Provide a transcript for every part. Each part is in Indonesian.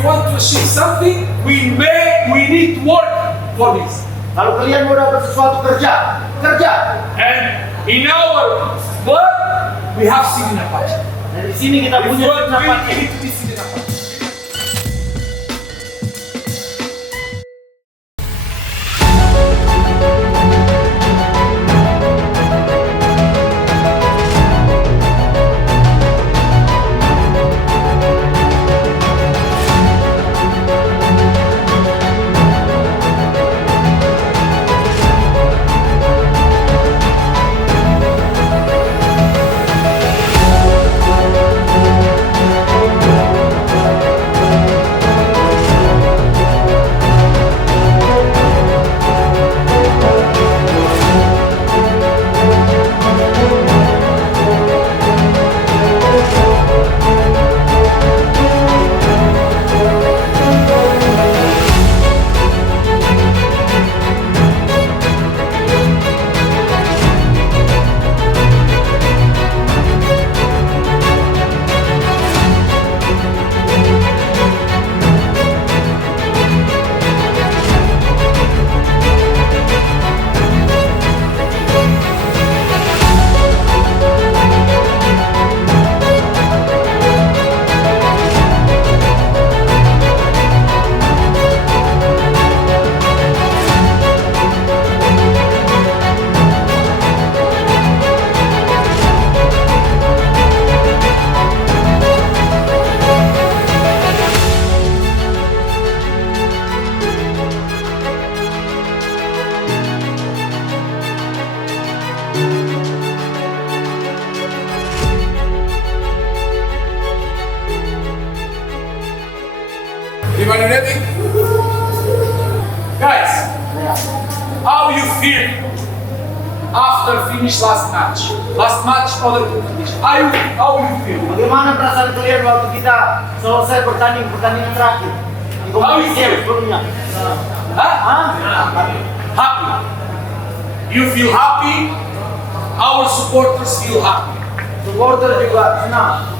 you want to achieve something, we need to work for this. Kalau kalian mau dapat sesuatu, kerja. And in our blood, we have Sidin Apache. Dan di sini kita If punya you want to win, pendapat. you need to be Sidin Apache. Everybody ready? Guys, how you feel after finish last match? Last match, other competition. How you feel? Bagaimana perasaan kalian waktu kita selesai pertandingan terakhir? Di How you kompetisi feel? sebelumnya. Happy. You feel happy? Our supporters feel happy. Supporter juga senang.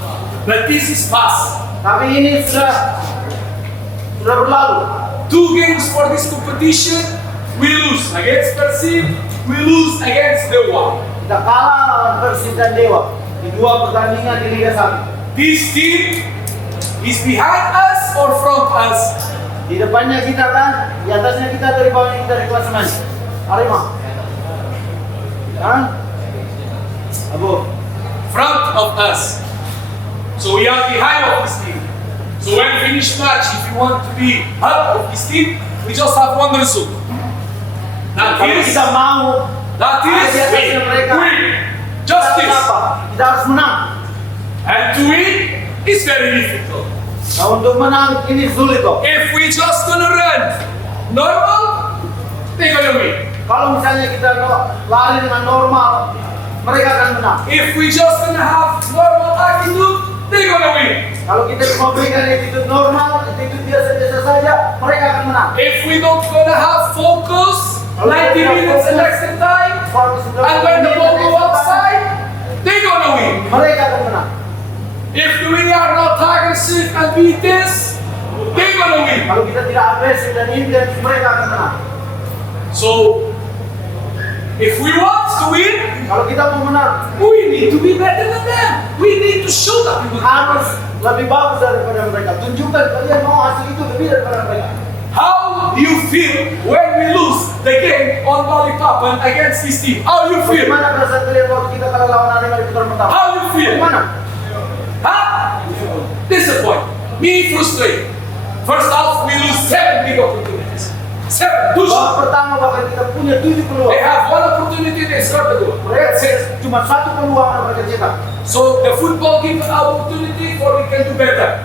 But this is past. Tapi ini sudah berlalu. 2 games for this competition, we lose against Persib, we lose against Dewa. Kita kalah lawan Persib dan Dewa di 2 pertandingan di Liga 1. This team is behind us or front us? Di depannya kita kan, di atasnya kita, dari bawahnya kita, dari klasemen. Arema. Kan? Abu. Front of us. So we are behind of this team. So when we finish match, if you want to be half of this team, we just have one result. That Kalau is kita mau win. Justice. Kita harus menang. And to win is very difficult. Nah, untuk menang ini sulit kok. If we just gonna run normal, they're gonna win. Kalau misalnya kita lari dengan normal, mereka akan menang. If we just gonna have normal attitude, they're gonna win. Kalau kita cuma berikan attitude normal, attitude biasa-biasa saja, mereka akan menang. If we don't gonna have focus, 90 minutes in extra time, and when the ball go outside, they're gonna win. Mereka akan menang. If we are not aggressive and beat this, they're gonna win. Kalau kita tidak agresif dan intens, mereka akan menang. So, if we want to win, Kalau kita mau menang, we need to be better than them. We need to show that we will. harus lebih bagus daripada mereka. Tunjukkan kalian mau hasil itu lebih daripada mereka. How do you feel when we lose the game on Balikpapan against this team? How you feel? Bagaimana perasaan kalian waktu kita kalah lawan Arema di putaran pertama? How you feel? Bagaimana? Huh? Disappointed. Me frustrated. First half we lose 7 big opportunities. 7. Babak pertama bahkan kita punya 7 peluang. They have 1 opportunity, they scored the goal. Mereka cuma 1 peluang yang mereka cetak. So the football gives us opportunity for we can do better.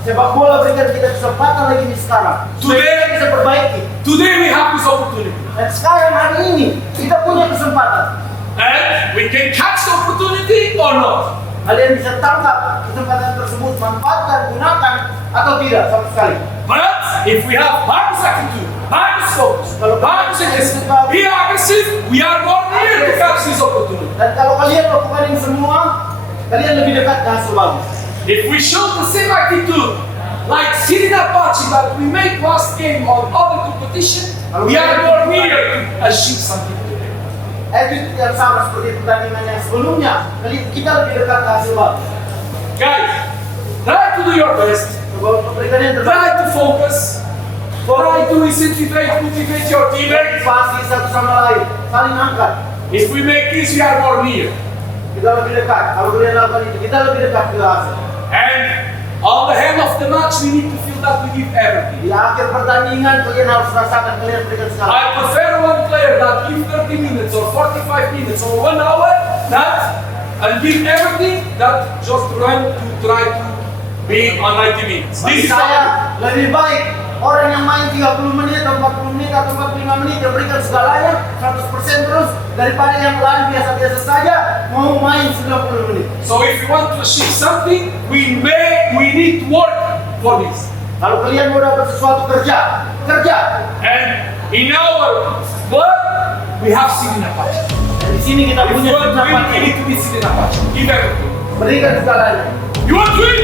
Sepak bola berikan kita kesempatan lagi di sekarang. Supaya Today- kita bisa perbaiki. Today we have this opportunity. Dan sekarang hari ini kita punya kesempatan. And we can catch the opportunity or not. Kalian bisa tangkap kesempatan tersebut, manfaatkan, gunakan atau tidak sama sekali. But if we have bagus attitude, bagus focus, bagus aggressive, be aggressive, we are more near to catch this opportunity. Dan kalau kalian lakukan ini semua, kalian lebih dekat ke hasil bagus. If we show the same attitude like Apache that we make last game on other competition, we are more near to achieve something today. Attitude yang sama seperti pertandingan yang sebelumnya, kita lebih dekat ke hasil bagus. Guys, try to do your best. Coba memberikan yang terbaik. Try to focus. Try to incentivate, motivate your teammates. Motivasi satu sama lain, saling angkat. If we make this, we are more near. Kita lebih dekat. Kalau kalian lakukan itu, kita lebih dekat ke hasil. And on the end of the match, we need to feel that we give everything. Di akhir pertandingan, kalian harus rasakan kalian berikan segala. I prefer one player that give 30 minutes or 45 minutes or 1 hour that and give everything that just run to try to be on 90 minutes. Bagi This is saya lebih baik orang yang main 30 menit atau 40 menit atau 45 menit yang berikan segalanya 100% terus daripada yang lain biasa-biasa saja mau main 90 menit. So if you want to achieve something, we need to work for this. Kalau kalian mau dapat sesuatu kerja. And in our work, we have Sidin Apache. Dan di sini kita If punya you want to win, pendapat we need to be Sidin Apache. Give everything. berikan segalanya. You want to win?